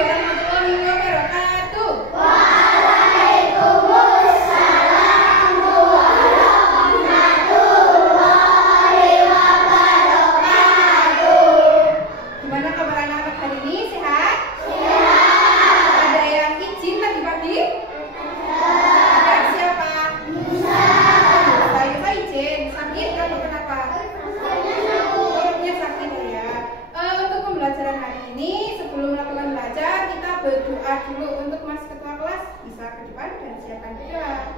warahmatullahi wabarakatuh. Waalaikumsalam warahmatullahi wabarakatuh. Gimana kabar anak-anak hari ini? Sehat? Sehat. Ada yang izin tadi pagi? Ada siapa? Saya izin. Sakit atau kenapa? Perutnya sakit ya. Untuk pembelajaran hari ini, sebelum melakukan belajar, kita berdoa dulu untuk Mas Ketua Kelas bisa ke depan dan siapkan doa.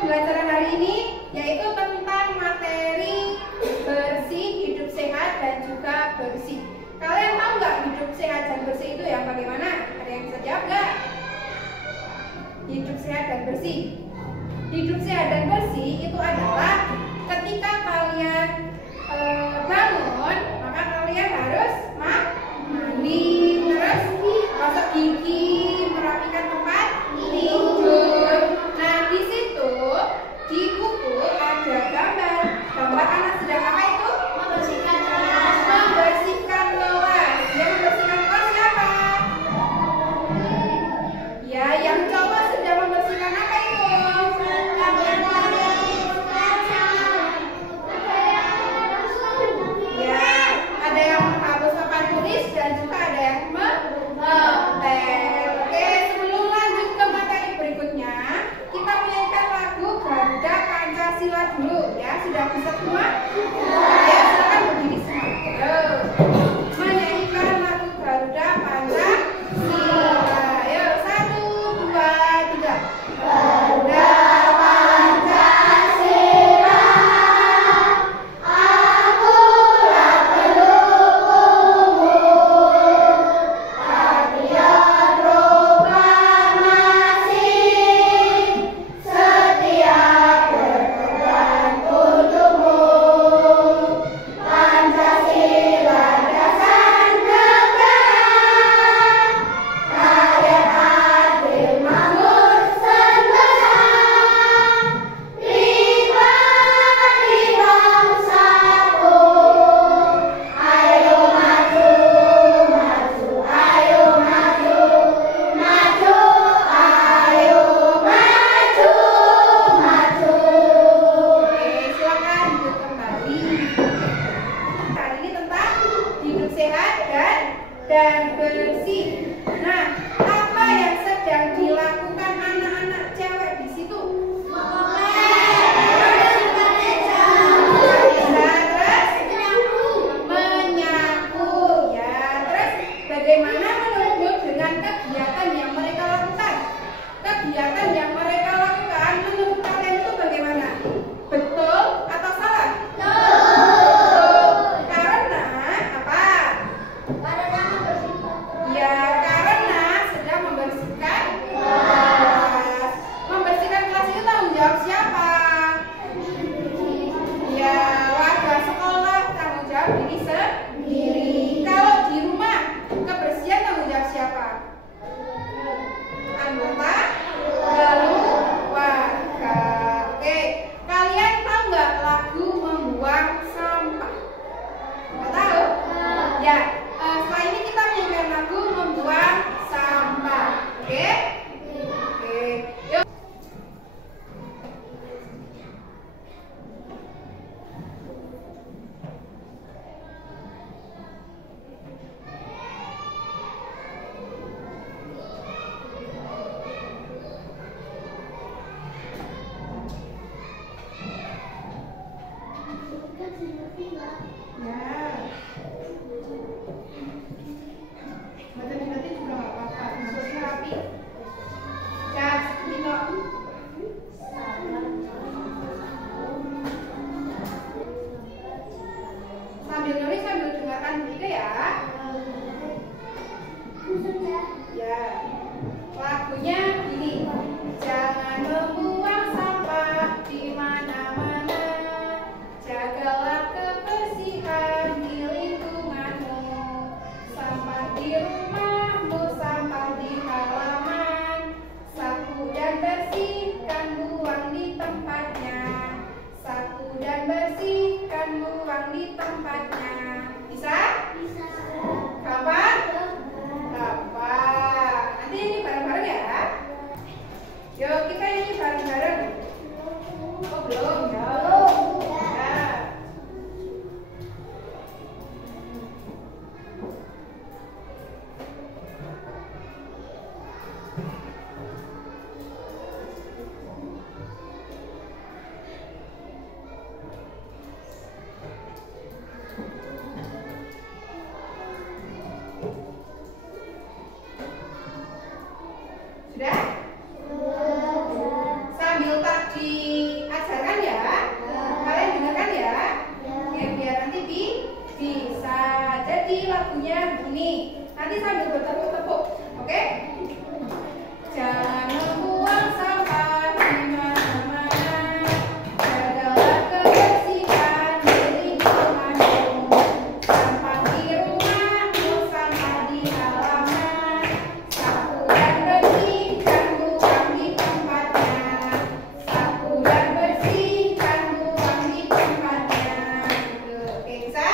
Pembelajaran hari ini yaitu tentang materi bersih, hidup sehat, dan juga bersih. Kalian tahu nggak hidup sehat dan bersih itu yang bagaimana? Ada yang bisa jawab nggak? Hidup sehat dan bersih. Hidup sehat dan bersih itu adalah ketika kalian bangun, maka kalian harus mandi, terus gosok gigi, merapikan tempat tidur. Nah, di situ di buku ada gambar. Gambar anak sedang apa itu? Membersihkan kelas. Membersihkan kelas. Yang membersihkan kelas siapa? Ya, yang cowok sedang membersihkan apa itu? Ya, ada yang menghapus papan tulis dan juga ada yang mengepel. Oke, sebelum lanjut ke materi berikutnya, kita menyanyikan lagu Garuda Pancasila dulu ya. Sudah bisa semua? Ya, silakan berdiri semua. Ayo, menyanyikan lagu Garuda Pancasila. Ayo, 1, 2, 3. Garuda Pancasila, akulah pendukungmu. Patriot proklamasi, setia berkorban untukmu. Pancasila dasar negara, rakyat adil makmur sentosa, pribadi bangsaku. Ayo maju, maju, ayo maju, maju, ayo maju, maju. Oke, silakan duduk kembali. Hari ini tentang hidup sehat dan bersih. Nah, apa yang sedang dilakukan anak-anak cewek di situ? Terus menyapu ya. Terus bagaimana menurutmu dengan kegiatan yang mereka lakukan? Kegiatan yang mereka lakukan menurut kalian itu bagaimana? Betul atau salah? Betul. Karena apa? Ya, karena sedang membersihkan kelas. Membersihkan kelas itu tanggung jawab siapa? Ya, warga sekolah tanggung jawab diri sendiri. Kalau di rumah, kebersihan tanggung jawab siapa? Anggota keluarga. Oke, kalian tahu nggak lagu Membuang Sampah? Nggak tahu? Ya, setelah ini kita menyanyikan lagu Membuang Ya. Lagunya gini. Jangan membuang sampah di mana-mana. Jagalah kebersihan di lingkunganmu. Sampah di rumahmu, sampah di halaman. Sapu dan bersihkan, buang di tempatnya. Sapu dan bersihkan, buang di tempatnya. Bisa? Gampang? Gampang. Nanti ini bareng-bareng ya. Yuk kita ini bareng-bareng. Oh belum ya. Ya. Sudah? Sambil tak diajarkan ya. Kalian dengarkan ya. Oke, biar nanti bisa. Jadi lagunya begini. Nanti sambil bertepuk-tepuk. Oke? Jangan membuang sampah di mana-mana. Jagalah kebersihan di lingkunganmu. Sampah di rumahmu, sampah di halaman. Sapu dan bersihkan, buang di tempatnya. Sapu dan bersihkan, buang di tempatnya. Oke, bisa?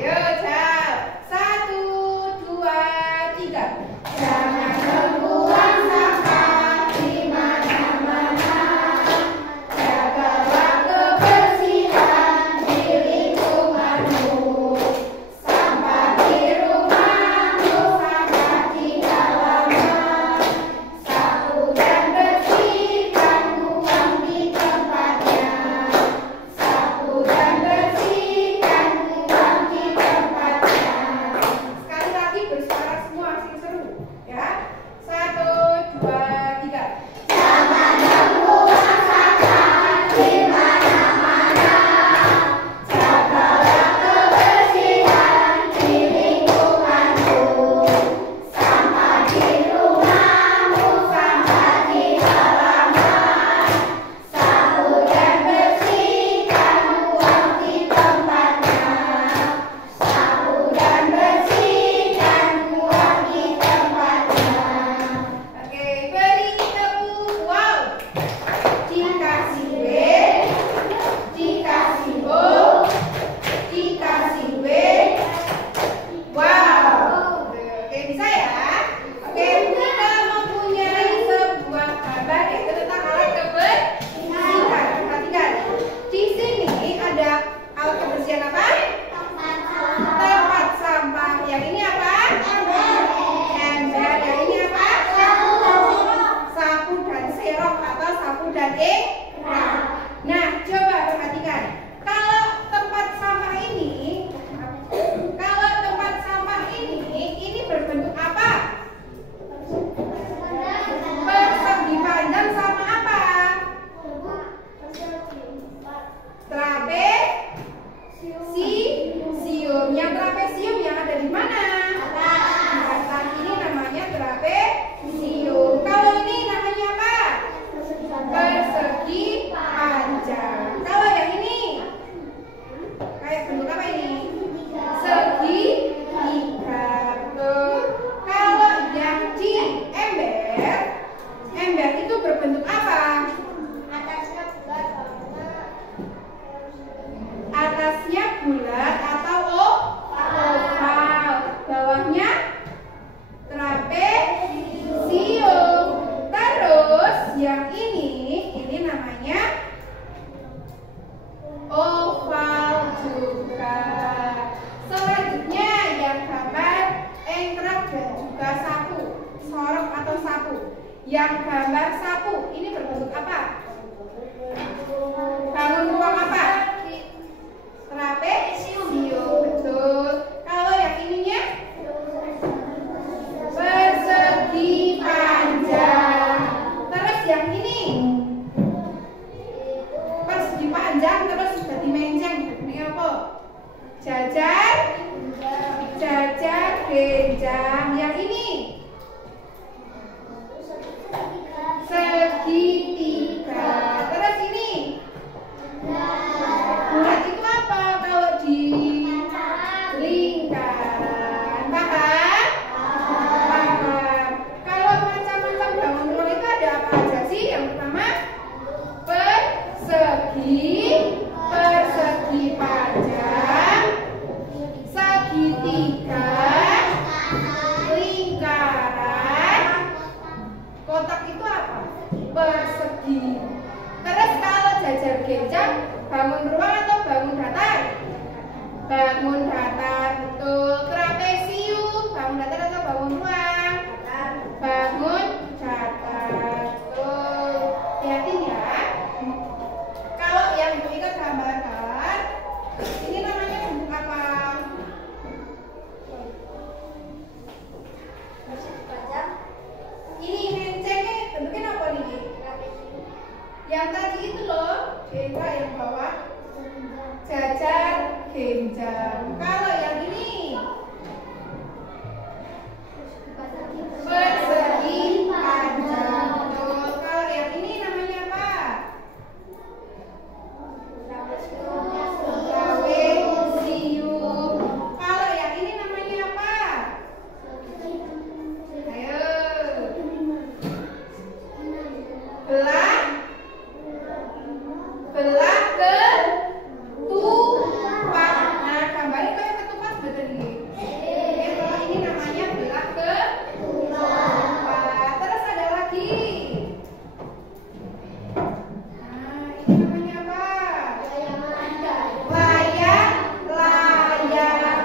Yuk, jawab. 1, 2, 3. Jangan membuang sampah di mana-mana. Jagalah kebersihan di lingkunganmu. Sampah di rumahmu, sampah di halaman. Sapu dan bersihkan, buang di tempatnya. Sapu dan bersihkan, buang di tempatnya. Sekali lagi bersuara semua, sing seru ya. 1, 2, 3. Jangan membuang sampah di mana-mana. Jagalah kebersihan di lingkunganmu. Sampah di rumahmu, sampah di halaman. Sapu dan bersihkan, buang di tempatnya. Sapu dan bersihkan, buang di tempatnya. Oke, beri tepuk. Wow. Dikasih B, dikasih O, dikasih W. Wow. Oke, bisa ya? Oke, kita mempunyai sebuah gambar yaitu tentang alat kebersihan. Perhatikan. Di sini ada alat kebersihan apa? Tempat sampah. Yang ini apa? Ember. Yang ini apa? Sapu dan serok atau sapu dan ekrang. Nah, coba perhatikan. Kalau tempat sampah ini berbentuk apa? Persegi panjang sama apa? Trapesium. Yang trapesium yang ada di mana? Atas. Ini namanya trapesium. Kalau ini namanya apa? Persegi panjang. Kalau yang ini kayak bentuk apa ini? Segitiga. Betul. Kalau yang di ember itu berbentuk apa? Atasnya bulat atau oval. Bawahnya trapesium. Terus yang ini namanya oval juga. Selanjutnya yang gambar engkrang dan juga sapu, sorok atau sapu. Yang gambar sapu ini berbentuk apa? Bangun ruang apa? Trapesium. Betul. Kalau yang ininya persegi panjang. Terus yang ini persegi panjang terus jadi menceng. Ini apa? Jajar genjang. Bangun ruang atau bangun datar? Bangun datar, betul. Trapesium, bangun datar atau bangun ruang? Bangun datar, betul. Lihatin ya. Kalau yang Ibu Ika gambarkan, ini namanya bentuk apa? Ini mencengnya bentuknya apa nih? Yang tadi itu loh, Indra yang bawah jajar genjang. Kalau yang ini persegi panjang. Betul. Kalau yang ini namanya apa? Trapesium. Kalau yang ini namanya apa? Ayo. Belah ketupat. Nah, gambarnya kayak ketupat betul nih. Kalau ini namanya belah ketupat. Terus ada lagi. Nah, ini namanya apa? Layang.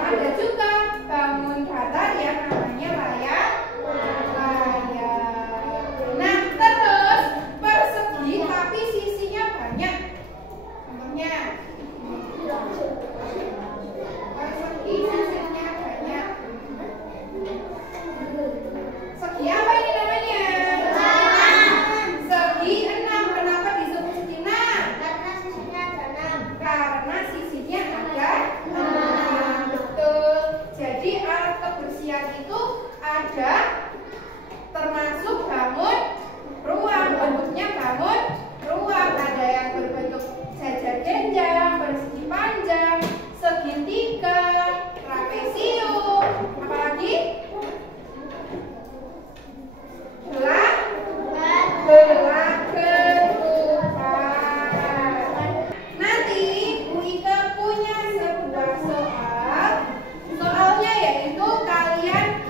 Ada juga bangun datar yang namanya layang. Nah, terus persegi tapi sisinya banyak. Contohnya persegi sisinya banyak. Segi apa ini namanya? Segi 6. Kenapa disebut segi 6? Karena sisinya ada 6. Betul. Jadi alat kebersihan itu ada termasuk bangun ruang. Bentuknya bangun ruang. Ada yang berbentuk jajar genjang, persegi panjang, segitiga, trapesium. Apalagi? Belah ketupat. Nanti Bu Ika punya sebuah soal. Soalnya yaitu kalian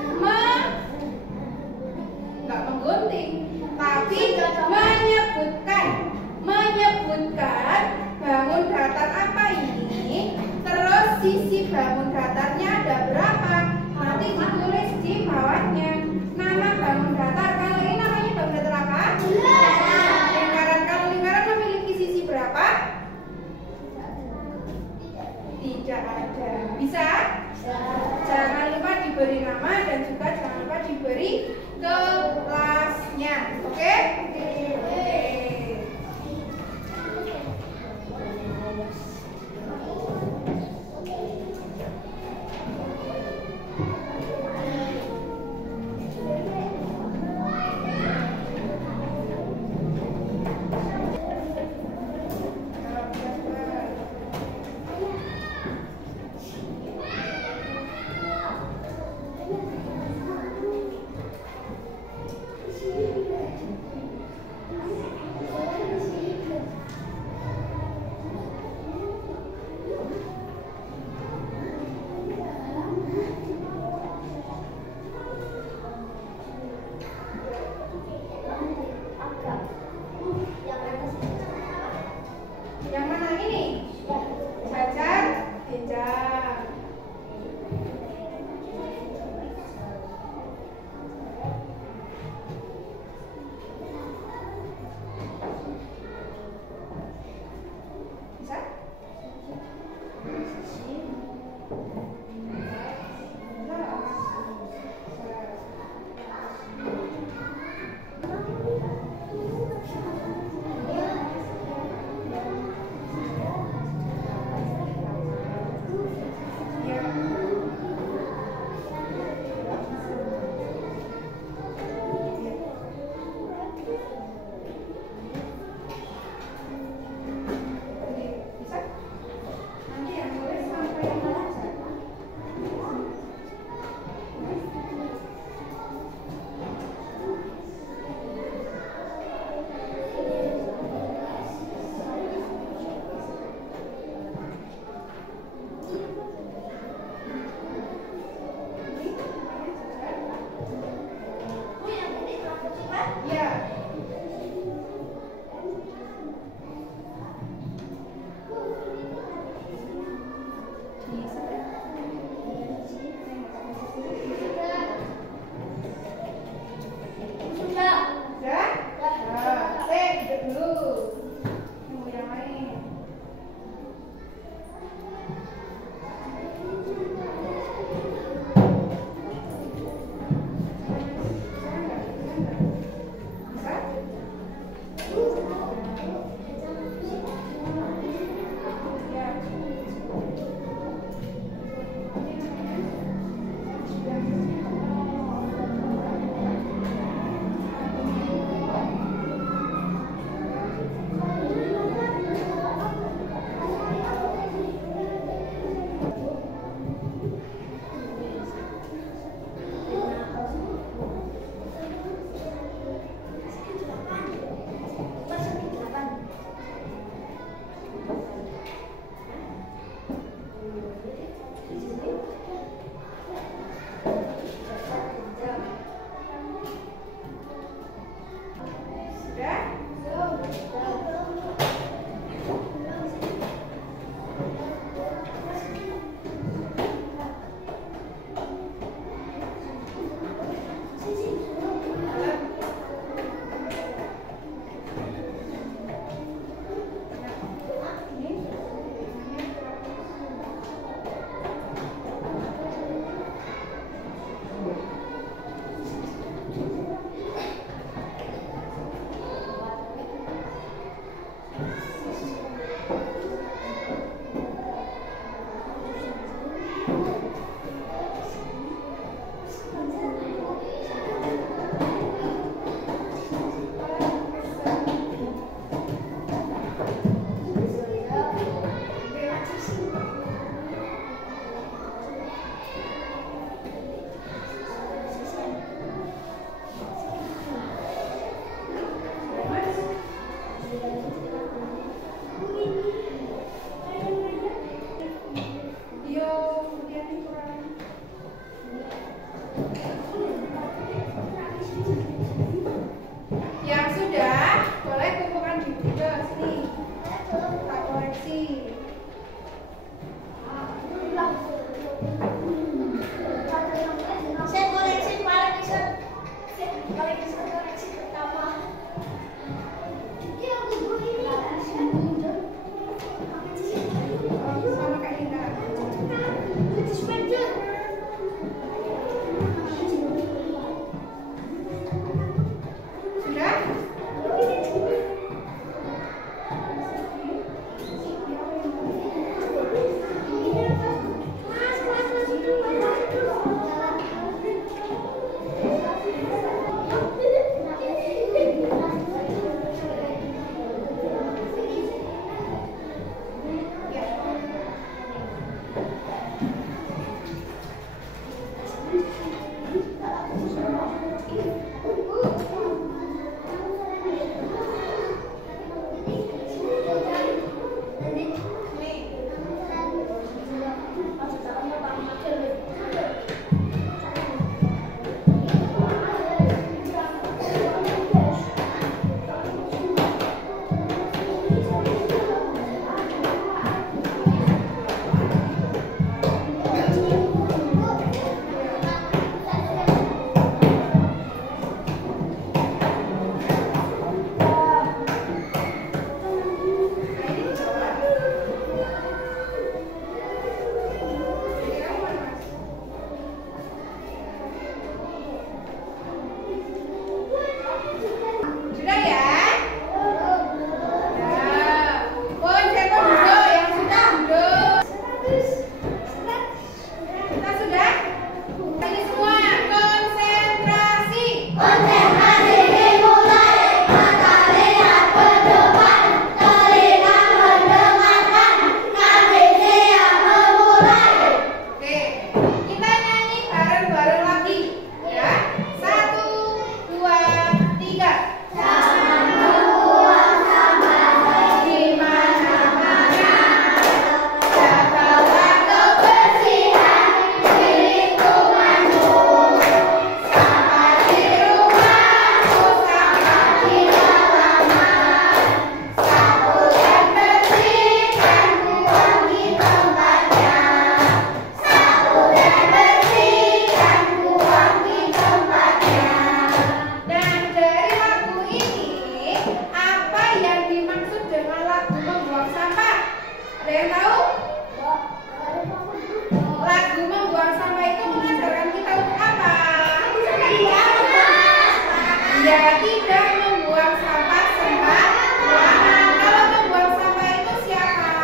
Dia tidak membuang sampah sembarangan. Kalau membuang sampah itu siapa?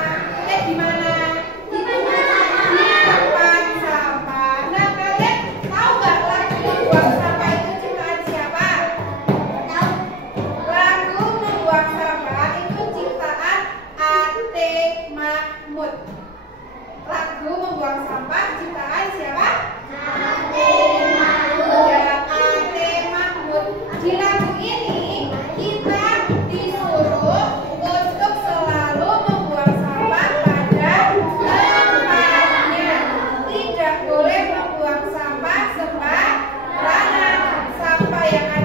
Di mana? Di tempat sampah. Nah, kalian tahu nggak lagu membuang sampah itu ciptaan siapa? Lagu membuang sampah itu ciptaan A.T. Mahmud. Lagu membuang sampah ciptaan siapa? A.T. Mahmud. Ya, A.T. Mahmud. Di lagu ini kita disuruh untuk selalu membuang sampah pada tempatnya. Tidak boleh membuang sampah sembarangan. Sampah yang ada